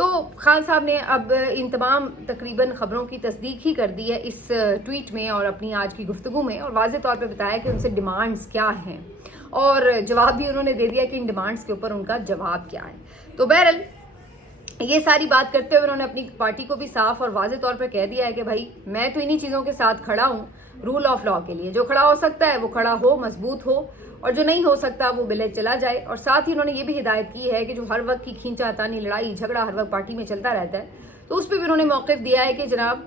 تو خان صاحب نے اب ان تمام تقریباً خبروں کی تصدیق ہی کر دی ہے اس ٹویٹ میں اور اپنی آج کی گفتگو میں، اور واضح طور پہ بتایا کہ ان سے ڈیمانڈز کیا ہیں، اور جواب بھی انہوں نے دے دیا کہ ان ڈیمانڈز کے اوپر ان کا جواب کیا ہے۔ تو بہرحال یہ ساری بات کرتے ہوئے انہوں نے اپنی پارٹی کو بھی صاف اور واضح طور پر کہہ دیا ہے کہ بھائی میں تو انہی چیزوں کے ساتھ کھڑا ہوں، رول آف لا کے لیے، جو کھڑا ہو سکتا ہے وہ کھڑا ہو، مضبوط ہو، اور جو نہیں ہو سکتا وہ بلے چلا جائے۔ اور ساتھ ہی انہوں نے یہ بھی ہدایت کی ہے کہ جو ہر وقت کی کھینچا تانی، لڑائی جھگڑا ہر وقت پارٹی میں چلتا رہتا ہے، تو اس پہ بھی انہوں نے موقف دیا ہے کہ جناب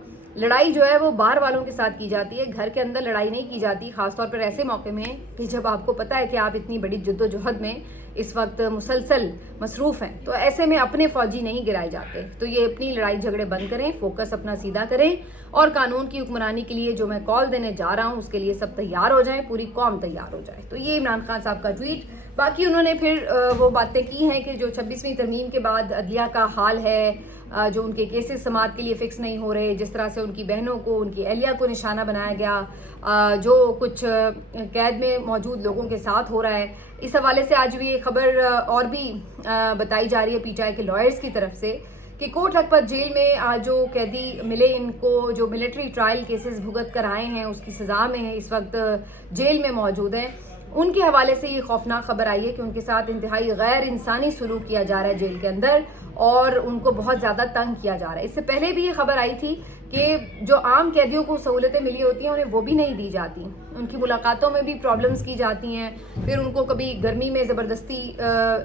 لڑائی جو ہے وہ باہر والوں کے ساتھ کی جاتی ہے، گھر کے اندر لڑائی نہیں کی جاتی، خاص طور پر ایسے موقع میں کہ جب آپ کو پتہ ہے کہ آپ اتنی بڑی جد و جہد میں اس وقت مسلسل مصروف ہیں، تو ایسے میں اپنے فوجی نہیں گرائے جاتے۔ تو یہ اپنی لڑائی جھگڑے بند کریں، فوکس اپنا سیدھا کریں، اور قانون کی حکمرانی کے لیے جو میں کال دینے جا رہا ہوں اس کے لیے سب تیار ہو جائیں، پوری قوم تیار ہو جائے۔ تو یہ عمران خان صاحب کا ٹویٹ۔ باقی انہوں نے پھر وہ باتیں کی ہیں کہ جو 26ویں ترمیم کے بعد عدلیہ کا حال ہے، جو ان کے کیسز سماعت کے لیے فکس نہیں ہو رہے، جس طرح سے ان کی بہنوں کو، ان کی اہلیہ کو نشانہ بنایا گیا، جو کچھ قید میں موجود لوگوں کے ساتھ ہو رہا ہے، اس حوالے سے آج بھی یہ خبر اور بھی بتائی جا رہی ہے پی ٹی آئی کے لائرز کی طرف سے کہ کوٹ لکھپت جیل میں آج جو قیدی ملے، ان کو جو ملٹری ٹرائل کیسز بھگت کر آئے ہیں، اس کی سزا میں ہیں، اس وقت جیل میں موجود ہیں، ان کے حوالے سے یہ خوفناک خبر آئی ہے کہ ان کے ساتھ انتہائی غیر انسانی سلوک کیا جا رہا ہے جیل کے اندر، اور ان کو بہت زیادہ تنگ کیا جا رہا ہے۔ اس سے پہلے بھی یہ خبر آئی تھی کہ جو عام قیدیوں کو سہولتیں ملی ہوتی ہیں انہیں وہ بھی نہیں دی جاتی، ان کی ملاقاتوں میں بھی پرابلمز کی جاتی ہیں، پھر ان کو کبھی گرمی میں زبردستی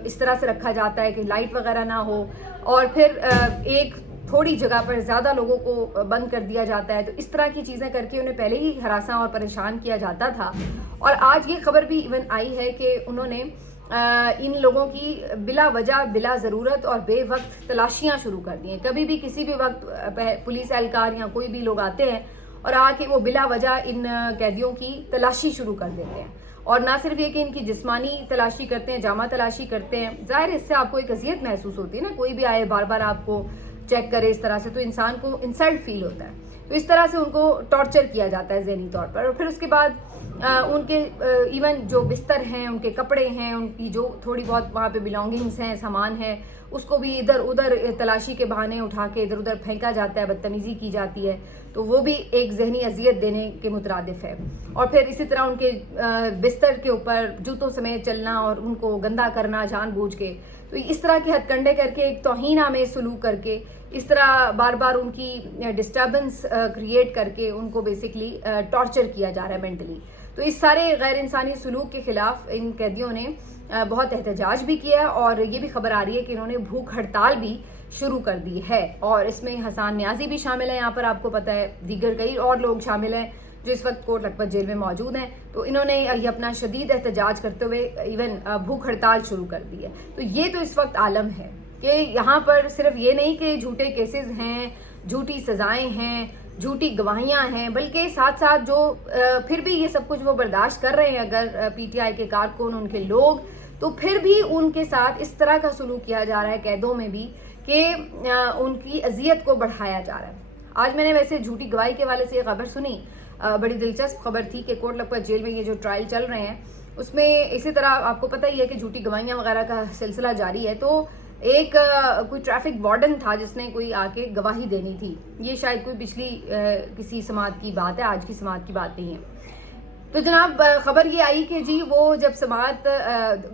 اس طرح سے رکھا جاتا ہے کہ لائٹ وغیرہ نہ ہو، اور پھر ایک تھوڑی جگہ پر زیادہ لوگوں کو بند کر دیا جاتا ہے، تو اس طرح کی چیزیں کر کے انہیں پہلے ہی ہراساں اور پریشان کیا جاتا تھا۔ اور آج یہ خبر بھی ایون آئی ہے کہ انہوں نے ان لوگوں کی بلا وجہ، بلا ضرورت اور بے وقت تلاشیاں شروع کر دی ہیں۔ کبھی بھی کسی بھی وقت پولیس اہلکار یا کوئی بھی لوگ آتے ہیں اور آ کے وہ بلا وجہ ان قیدیوں کی تلاشی شروع کر دیتے ہیں، اور نہ صرف یہ کہ ان کی جسمانی تلاشی کرتے ہیں، جامہ تلاشی کرتے ہیں، ظاہر اس سے آپ کو ایک اذیت محسوس ہوتی ہے نا، کوئی بھی آئے بار بار آپ کو چیک کرے اس طرح سے، تو انسان کو انسلٹ فیل ہوتا ہے، تو اس طرح سے ان کو ٹارچر کیا جاتا ہے ذہنی طور پر۔ اور پھر اس کے بعد ان کے ایون جو بستر ہیں، ان کے کپڑے ہیں، ان کی جو تھوڑی بہت وہاں پہ بلانگنگز ہیں، سامان ہے، اس کو بھی ادھر ادھر تلاشی کے بہانے اٹھا کے ادھر ادھر پھینکا جاتا ہے، بدتمیزی کی جاتی ہے، تو وہ بھی ایک ذہنی اذیت دینے کے مترادف ہے۔ اور پھر اسی طرح ان کے بستر کے اوپر جوتوں سمیت چلنا اور ان کو گندا کرنا جان بوجھ کے، تو اس طرح کے ہتھ کنڈے کر کے، ایک توہین آمیز سلوک کر کے، اس طرح بار بار ان کی ڈسٹربنس کریٹ کر کے ان کو بیسکلی ٹارچر کیا جا رہا ہے مینٹلی۔ تو اس سارے غیر انسانی سلوک کے خلاف ان قیدیوں نے بہت احتجاج بھی کیا، اور یہ بھی خبر آ رہی ہے کہ انہوں نے بھوک ہڑتال بھی شروع کر دی ہے، اور اس میں حسان نیازی بھی شامل ہیں، یہاں پر آپ کو پتہ ہے دیگر کئی اور لوگ شامل ہیں جو اس وقت کوٹ لکھپت جیل میں موجود ہیں، تو انہوں نے یہ اپنا شدید احتجاج کرتے ہوئے ایون بھوک ہڑتال شروع کر دی ہے۔ تو یہ تو اس وقت عالم ہے کہ یہاں پر صرف یہ نہیں کہ جھوٹے کیسز ہیں، جھوٹی سزائیں ہیں، جھوٹی گواہیاں ہیں، بلکہ ساتھ ساتھ جو پھر بھی یہ سب کچھ وہ برداشت کر رہے ہیں اگر پی ٹی آئی کے کارکن، ان کے لوگ، تو پھر بھی ان کے ساتھ اس طرح کا سلوک کیا جا رہا ہے قیدوں میں بھی کہ ان کی اذیت کو بڑھایا جا رہا ہے۔ آج میں نے ویسے جھوٹی گواہی کے حوالے سے یہ خبر سنی، بڑی دلچسپ خبر تھی کہ کوٹ لکھپت جیل میں یہ جو ٹرائل چل رہے ہیں اس میں اسی طرح آپ کو پتہ ہی ہے کہ جھوٹی گواہیاں وغیرہ کا سلسلہ جاری ہے، تو ایک کوئی ٹریفک وارڈن تھا جس نے کوئی آ کے گواہی دینی تھی، یہ شاید کوئی پچھلی کسی سماعت کی بات ہے، آج کی سماعت کی بات نہیں ہے۔ تو جناب خبر یہ آئی کہ جی وہ جب سماعت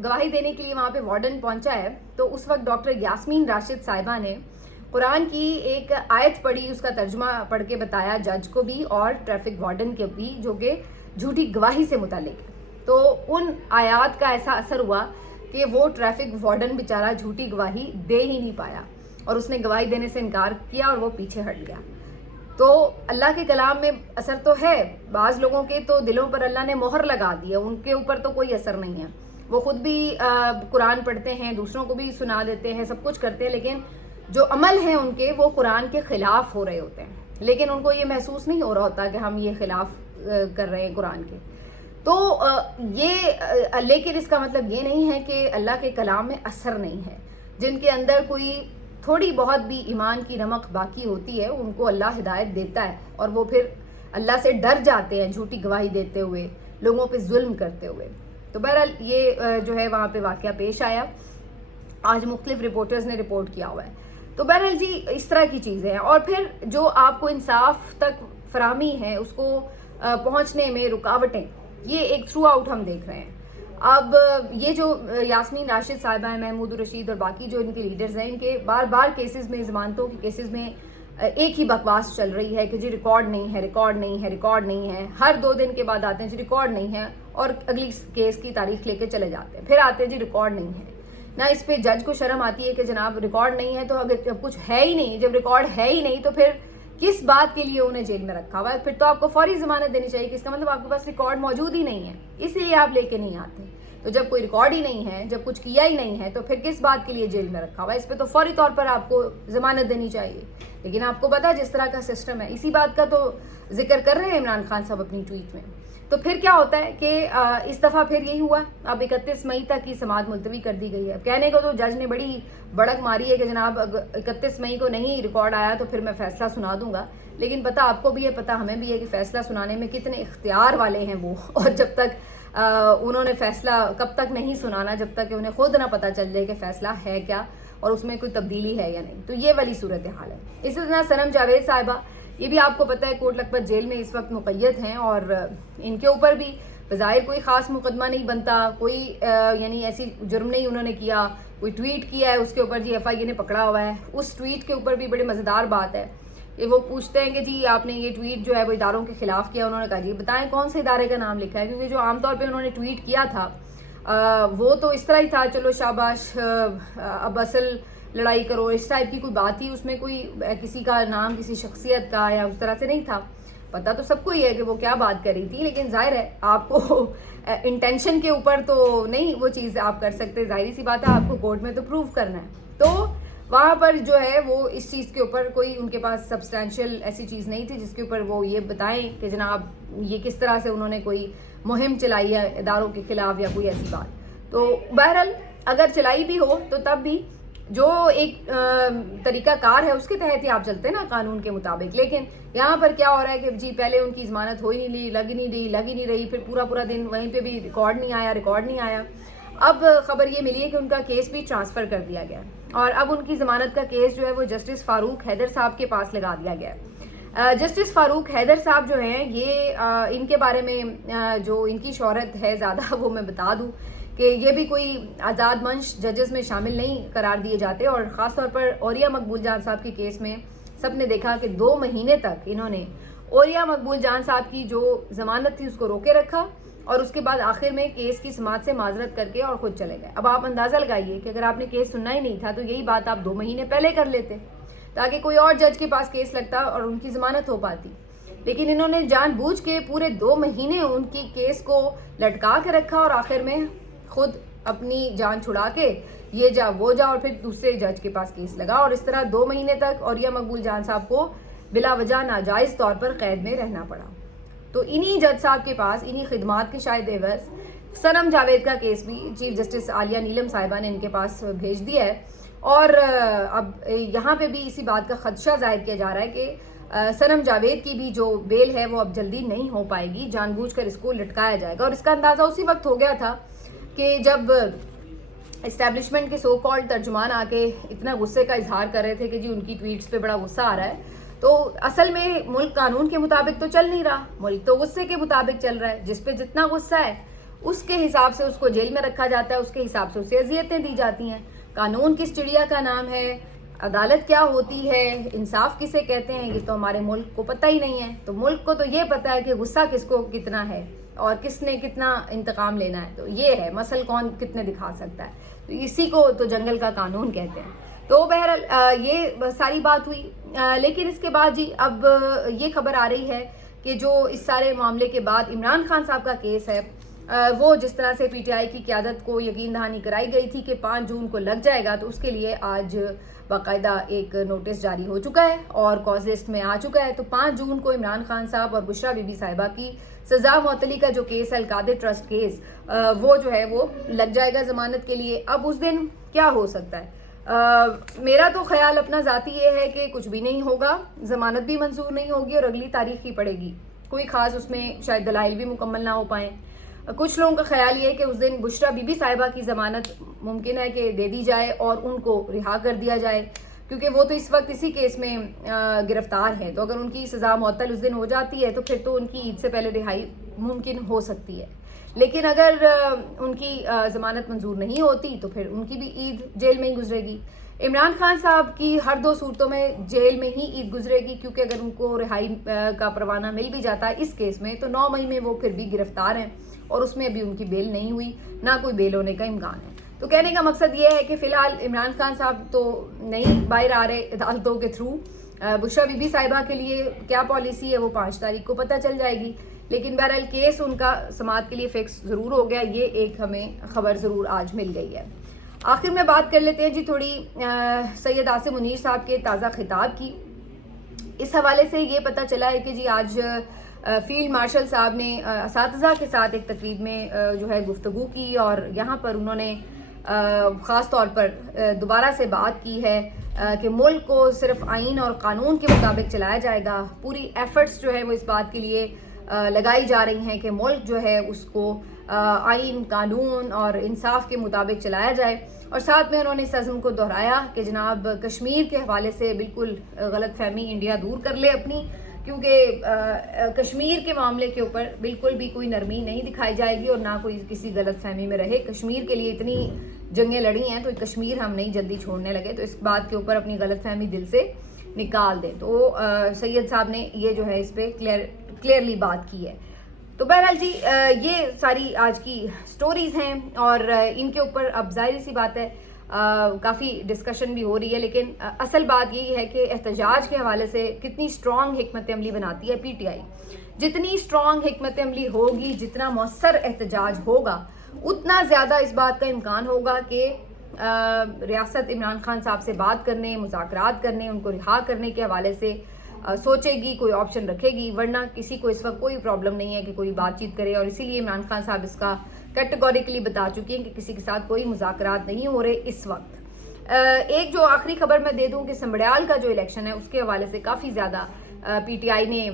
گواہی دینے کے لیے وہاں پہ وارڈن پہنچا ہے، تو اس وقت ڈاکٹر یاسمین راشد صاحبہ نے قرآن کی ایک آیت پڑھی، اس کا ترجمہ پڑھ کے بتایا جج کو بھی اور ٹریفک وارڈن کے بھی، جو کہ جھوٹی گواہی سے متعلق ہے۔ تو ان آیات کا ایسا اثر ہوا کہ وہ ٹریفک وارڈن بیچارہ جھوٹی گواہی دے ہی نہیں پایا، اور اس نے گواہی دینے سے انکار کیا اور وہ پیچھے ہٹ گیا۔ تو اللہ کے کلام میں اثر تو ہے، بعض لوگوں کے تو دلوں پر اللہ نے مہر لگا دی ہے، ان کے اوپر تو کوئی اثر نہیں ہے، وہ خود بھی قرآن پڑھتے ہیں، دوسروں کو بھی سنا دیتے ہیں، سب کچھ کرتے ہیں، لیکن جو عمل ہیں ان کے وہ قرآن کے خلاف ہو رہے ہوتے ہیں، لیکن ان کو یہ محسوس نہیں ہو رہا ہوتا کہ ہم یہ خلاف کر رہے ہیں قرآن کے۔ تو یہ لیکن اس کا مطلب یہ نہیں ہے کہ اللہ کے کلام میں اثر نہیں ہے۔ جن کے اندر کوئی تھوڑی بہت بھی ایمان کی نمک باقی ہوتی ہے ان کو اللہ ہدایت دیتا ہے، اور وہ پھر اللہ سے ڈر جاتے ہیں جھوٹی گواہی دیتے ہوئے، لوگوں پہ ظلم کرتے ہوئے۔ تو بہرحال یہ جو ہے وہاں پہ واقعہ پیش آیا، آج مختلف رپورٹرز نے رپورٹ کیا ہوا ہے۔ تو بہرحال جی اس طرح کی چیزیں ہیں. اور پھر جو آپ کو انصاف تک فراہمی ہے اس کو پہنچنے میں رکاوٹیں، یہ ایک تھرو آؤٹ ہم دیکھ رہے ہیں. اب یہ جو یاسمین راشد صاحبہ ہیں، محمود الرشید اور باقی جو ان کے لیڈرز ہیں، ان کے بار بار کیسز میں، ضمانتوں کے کیسز میں ایک ہی بکواس چل رہی ہے کہ جی ریکارڈ نہیں ہے، ریکارڈ نہیں ہے، ریکارڈ نہیں ہے. ہر 2 دن کے بعد آتے ہیں جی ریکارڈ نہیں ہے، اور اگلی کیس کی تاریخ لے کے چلے جاتے ہیں. پھر آتے ہیں جی ریکارڈ نہیں ہے. نہ اس پہ جج کو شرم آتی ہے کہ جناب ریکارڈ نہیں ہے، تو اگر جب کچھ ہے ہی نہیں، جب ریکارڈ ہے ہی نہیں، تو پھر کس بات کے لیے انہیں جیل میں رکھا ہوا ہے؟ پھر تو آپ کو فوری ضمانت دینی چاہیے کہ اس کا مطلب آپ کے پاس ریکارڈ موجود ہی نہیں ہے، اس لیے آپ لے کے نہیں آتے. تو جب کوئی ریکارڈ ہی نہیں ہے، جب کچھ کیا ہی نہیں ہے، تو پھر کس بات کے لیے جیل میں رکھا ہوا ہے؟ اس پہ تو فوری طور پر آپ کو ضمانت دینی چاہیے. لیکن آپ کو پتا جس طرح کا سسٹم ہے، اسی بات کا تو ذکر کر رہے ہیں عمران خان صاحب اپنی ٹویٹ میں. تو پھر کیا ہوتا ہے کہ اس دفعہ پھر یہی ہوا. اب 31 مئی تک کی سماعت ملتوی کر دی گئی ہے. کہنے کو تو جج نے بڑی بڑک ماری ہے کہ جناب 31 مئی کو نہیں ریکارڈ آیا تو پھر میں فیصلہ سنا دوں گا. لیکن پتہ آپ کو بھی ہے، پتہ ہمیں بھی ہے کہ فیصلہ سنانے میں کتنے اختیار والے ہیں وہ. اور جب تک انہوں نے فیصلہ کب تک نہیں سنانا جب تک کہ انہیں خود نہ پتہ چل جائے کہ فیصلہ ہے کیا اور اس میں کوئی تبدیلی ہے یا نہیں. تو یہ والی صورتحال ہے. اسی طرح صنم جاوید صاحبہ، یہ بھی آپ کو پتہ ہے کوٹ لکھپت جیل میں اس وقت مقید ہیں، اور ان کے اوپر بھی بظاہر کوئی خاص مقدمہ نہیں بنتا، کوئی یعنی ایسی جرم نہیں انہوں نے کیا. کوئی ٹویٹ کیا ہے اس کے اوپر جی FI نے پکڑا ہوا ہے. اس ٹویٹ کے اوپر بھی بڑے مزیدار بات ہے کہ وہ پوچھتے ہیں کہ جی آپ نے یہ ٹویٹ جو ہے وہ اداروں کے خلاف کیا. انہوں نے کہا جی بتائیں کون سے ادارے کا نام لکھا ہے، کیونکہ جو عام طور پہ انہوں نے ٹویٹ کیا تھا وہ تو اس طرح ہی تھا، چلو شاباش اب اصل لڑائی کرو، اس ٹائپ کی کوئی بات ہی اس میں کوئی کسی کا نام کسی شخصیت کا یا اس طرح سے نہیں تھا. پتہ تو سب کو ہی ہے کہ وہ کیا بات کر رہی تھی، لیکن ظاہر ہے آپ کو انٹینشن کے اوپر تو نہیں وہ چیز آپ کر سکتے. ظاہری سی بات ہے آپ کو کورٹ میں تو پروف کرنا ہے. تو وہاں پر جو ہے وہ اس چیز کے اوپر کوئی ان کے پاس سبسٹینشیل ایسی چیز نہیں تھی جس کے اوپر وہ یہ بتائیں کہ جناب یہ کس طرح سے انہوں نے کوئی مہم چلائی ہے اداروں کے خلاف یا کوئی ایسی بات. تو بہرحال اگر چلائی بھی ہو تو تب بھی جو ایک طریقہ کار ہے اس کے تحت ہی آپ چلتے ہیں نا قانون کے مطابق. لیکن یہاں پر کیا ہو رہا ہے کہ جی پہلے ان کی ضمانت ہو ہی نہیں لی، لگ ہی نہیں رہی، پھر پورا دن وہیں پہ بھی ریکارڈ نہیں آیا. اب خبر یہ ملی ہے کہ ان کا کیس بھی ٹرانسفر کر دیا گیا اور اب ان کی ضمانت کا کیس جو ہے وہ جسٹس فاروق حیدر صاحب کے پاس لگا دیا گیا ہے. جسٹس فاروق حیدر صاحب جو ہیں یہ ان کے بارے میں جو ان کی شہرت ہے زیادہ وہ میں بتا دوں کہ یہ بھی کوئی آزاد منش ججز میں شامل نہیں قرار دیے جاتے. اور خاص طور پر اوریہ مقبول جان صاحب کے کیس میں سب نے دیکھا کہ 2 مہینے تک انہوں نے اوریہ مقبول جان صاحب کی جو ضمانت تھی اس کو روکے رکھا اور اس کے بعد آخر میں کیس کی سماعت سے معذرت کر کے اور خود چلے گئے. اب آپ اندازہ لگائیے کہ اگر آپ نے کیس سننا ہی نہیں تھا تو یہی بات آپ 2 مہینے پہلے کر لیتے تاکہ کوئی اور جج کے پاس کیس لگتا اور ان کی ضمانت ہو پاتی. لیکن انہوں نے جان بوجھ کے پورے 2 مہینے ان کی کیس کو لٹکا کے رکھا اور آخر میں خود اپنی جان چھڑا کے یہ جا وہ جا اور پھر دوسرے جج کے پاس کیس لگا. اور اس طرح 2 مہینے تک اوریہ مقبول جان صاحب کو بلا وجہ ناجائز طور پر قید میں رہنا پڑا. تو انہی جج صاحب کے پاس انہی خدمات کے شاید عوض صنم جاوید کا کیس بھی چیف جسٹس عالیہ نیلم صاحبہ نے ان کے پاس بھیج دیا ہے. اور اب یہاں پہ بھی اسی بات کا خدشہ ظاہر کیا جا رہا ہے کہ صنم جاوید کی بھی جو بیل ہے وہ اب جلدی نہیں ہو پائے گی، جان بوجھ کر اس کو لٹکایا جائے گا. اور اس کا اندازہ اسی وقت ہو گیا تھا کہ جب اسٹیبلشمنٹ کے سو کالڈ ترجمان آ کے اتنا غصے کا اظہار کر رہے تھے کہ جی ان کی ٹویٹس پہ بڑا غصہ آ رہا ہے. تو اصل میں ملک قانون کے مطابق تو چل نہیں رہا، ملک تو غصے کے مطابق چل رہا ہے. جس پہ جتنا غصہ ہے اس کے حساب سے اس کو جیل میں رکھا جاتا ہے، اس کے حساب سے اسے اذیتیں دی جاتی ہیں. قانون کس چڑیا کا نام ہے، عدالت کیا ہوتی ہے، انصاف کسے کہتے ہیں، یہ تو ہمارے ملک کو پتہ ہی نہیں ہے. تو ملک کو تو یہ پتہ ہے کہ غصہ کس کو کتنا ہے اور کس نے کتنا انتقام لینا ہے. تو یہ ہے مسل کون کتنے دکھا سکتا ہے. تو اسی کو تو جنگل کا قانون کہتے ہیں. تو بہرحال یہ ساری بات ہوئی. لیکن اس کے بعد جی اب یہ خبر آ رہی ہے کہ جو اس سارے معاملے کے بعد عمران خان صاحب کا کیس ہے وہ جس طرح سے PTI کی قیادت کو یقین دہانی کرائی گئی تھی کہ 5 جون کو لگ جائے گا، تو اس کے لیے آج باقاعدہ ایک نوٹس جاری ہو چکا ہے اور کاز لسٹ میں آ چکا ہے. تو 5 جون کو عمران خان صاحب اور بشرا بی بی صاحبہ کی سزا معطلی کا جو کیس ہے القادر ٹرسٹ کیس وہ جو ہے وہ لگ جائے گا ضمانت کے لیے. اب اس دن کیا ہو سکتا ہے؟ میرا تو خیال اپنا ذاتی یہ ہے کہ کچھ بھی نہیں ہوگا، ضمانت بھی منظور نہیں ہوگی اور اگلی تاریخ ہی پڑے گی. کوئی خاص اس میں شاید دلائل بھی مکمل نہ ہو پائیں. کچھ لوگوں کا خیال یہ ہے کہ اس دن بشرا بی بی صاحبہ کی ضمانت ممکن ہے کہ دے دی جائے اور ان کو رہا کر دیا جائے. کیونکہ وہ تو اس وقت اسی کیس میں گرفتار ہیں. تو اگر ان کی سزا معطل اس دن ہو جاتی ہے تو پھر تو ان کی عید سے پہلے رہائی ممکن ہو سکتی ہے. لیکن اگر ان کی ضمانت منظور نہیں ہوتی تو پھر ان کی بھی عید جیل میں ہی گزرے گی. عمران خان صاحب کی ہر 2 صورتوں میں جیل میں ہی عید گزرے گی، کیونکہ اگر ان کو رہائی کا پروانہ مل بھی جاتا ہے اس کیس میں تو 9 مئی میں وہ پھر بھی گرفتار ہیں اور اس میں ابھی ان کی بیل نہیں ہوئی، نہ کوئی بیل ہونے کا امکان ہے. تو کہنے کا مقصد یہ ہے کہ فی الحال عمران خان صاحب تو نہیں باہر آ رہے عدالتوں کے تھرو. بشریٰ بی بی صاحبہ کے لیے کیا پالیسی ہے وہ 5 تاریخ کو پتہ چل جائے گی. لیکن بہرحال کیس ان کا سماعت کے لیے فکس ضرور ہو گیا، یہ ایک ہمیں خبر ضرور آج مل گئی ہے. آخر میں بات کر لیتے ہیں جی تھوڑی سید عاصم منیر صاحب کے تازہ خطاب کی. اس حوالے سے یہ پتہ چلا ہے کہ جی آج فیلڈ مارشل صاحب نے اساتذہ کے ساتھ ایک تقریب میں جو ہے گفتگو کی اور یہاں پر انہوں نے خاص طور پر دوبارہ سے بات کی ہے کہ ملک کو صرف آئین اور قانون کے مطابق چلایا جائے گا. پوری ایفرٹس جو ہے وہ اس بات کے لیے لگائی جا رہی ہیں کہ ملک جو ہے اس کو آئین، قانون اور انصاف کے مطابق چلایا جائے. اور ساتھ میں انہوں نے اس عزم کو دہرایا کہ جناب کشمیر کے حوالے سے بالکل غلط فہمی انڈیا دور کر لے اپنی، کیونکہ کشمیر کے معاملے کے اوپر بالکل بھی کوئی نرمی نہیں دکھائی جائے گی اور نہ کوئی کسی غلط فہمی میں رہے. کشمیر کے لیے اتنی جنگیں لڑی ہیں تو کشمیر ہم نہیں جلدی چھوڑنے لگے، تو اس بات کے اوپر اپنی غلط فہمی دل سے نکال دیں. تو سید صاحب نے یہ جو ہے اس پہ کلیئرلی بات کی ہے. تو بہرحال جی یہ ساری آج کی سٹوریز ہیں اور ان کے اوپر اب ظاہر سی بات ہے کافی ڈسکشن بھی ہو رہی ہے، لیکن اصل بات یہی ہے کہ احتجاج کے حوالے سے کتنی سٹرونگ حکمت عملی بناتی ہے پی ٹی آئی. جتنی سٹرونگ حکمت عملی ہوگی، جتنا مؤثر احتجاج ہوگا، اتنا زیادہ اس بات کا امکان ہوگا کہ ریاست عمران خان صاحب سے بات کرنے، مذاکرات کرنے، ان کو رہا کرنے کے حوالے سے سوچے گی، کوئی آپشن رکھے گی. ورنہ کسی کو اس وقت کوئی پرابلم نہیں ہے کہ کوئی بات چیت کرے، اور اسی لیے عمران خان صاحب اس کا کیٹیگوریکلی بتا چکے ہیں کہ کسی کے ساتھ کوئی مذاکرات نہیں ہو رہے اس وقت. ایک جو آخری خبر میں دے دوں کہ سمبڑیال کا جو الیکشن ہے اس کے حوالے سے کافی زیادہ پی ٹی آئی نے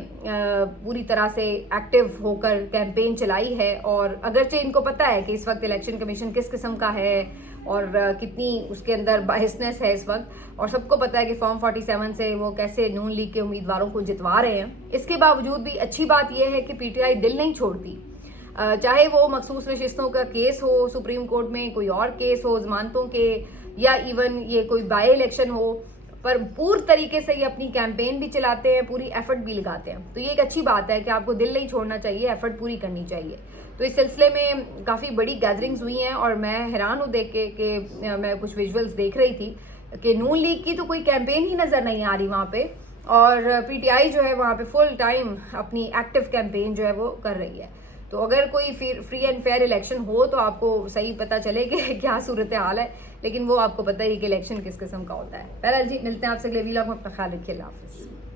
پوری طرح سے ایکٹیو ہو کر کیمپین چلائی ہے. اور اگرچہ ان کو پتہ ہے کہ اس وقت الیکشن کمیشن کس قسم کا ہے اور کتنی اس کے اندر بائسنس ہے اس وقت، اور سب کو پتہ ہے کہ فارم 47 سے وہ کیسے نون لیگ کے امیدواروں کو جتوا رہے ہیں، اس کے باوجود بھی اچھی بات یہ ہے کہ پی ٹی آئی دل نہیں چھوڑتی. چاہے وہ مخصوص نشستوں کا کیس ہو سپریم کورٹ میں، کوئی اور کیس ہو ضمانتوں کے، یا ایون یہ کوئی بائی الیکشن ہو، پر پور طریقے سے یہ اپنی کیمپین بھی چلاتے ہیں، پوری ایفرٹ بھی لگاتے ہیں. تو یہ ایک اچھی بات ہے کہ آپ کو دل نہیں چھوڑنا چاہیے، ایفرٹ پوری کرنی چاہیے. تو اس سلسلے میں کافی بڑی گیدرنگز ہوئی ہیں اور میں حیران ہوں دیکھ کے کہ میں کچھ ویژولز دیکھ رہی تھی کہ نون لیگ کی تو کوئی کیمپین ہی نظر نہیں آ رہی وہاں پہ، اور پی ٹی آئی جو ہے وہاں پہ فل ٹائم اپنی ایکٹیو کیمپین جو ہے وہ کر رہی ہے. تو اگر کوئی فری اینڈ فیئر الیکشن ہو تو آپ کو صحیح پتہ چلے کہ کیا صورتحال ہے، لیکن وہ آپ کو پتہ ہی کہ الیکشن کس قسم کا ہوتا ہے. بہرحال جی ملتے ہیں آپ سے اگلے ویلاگ میں. اپنا خیال رکھیے. اللہ حافظ.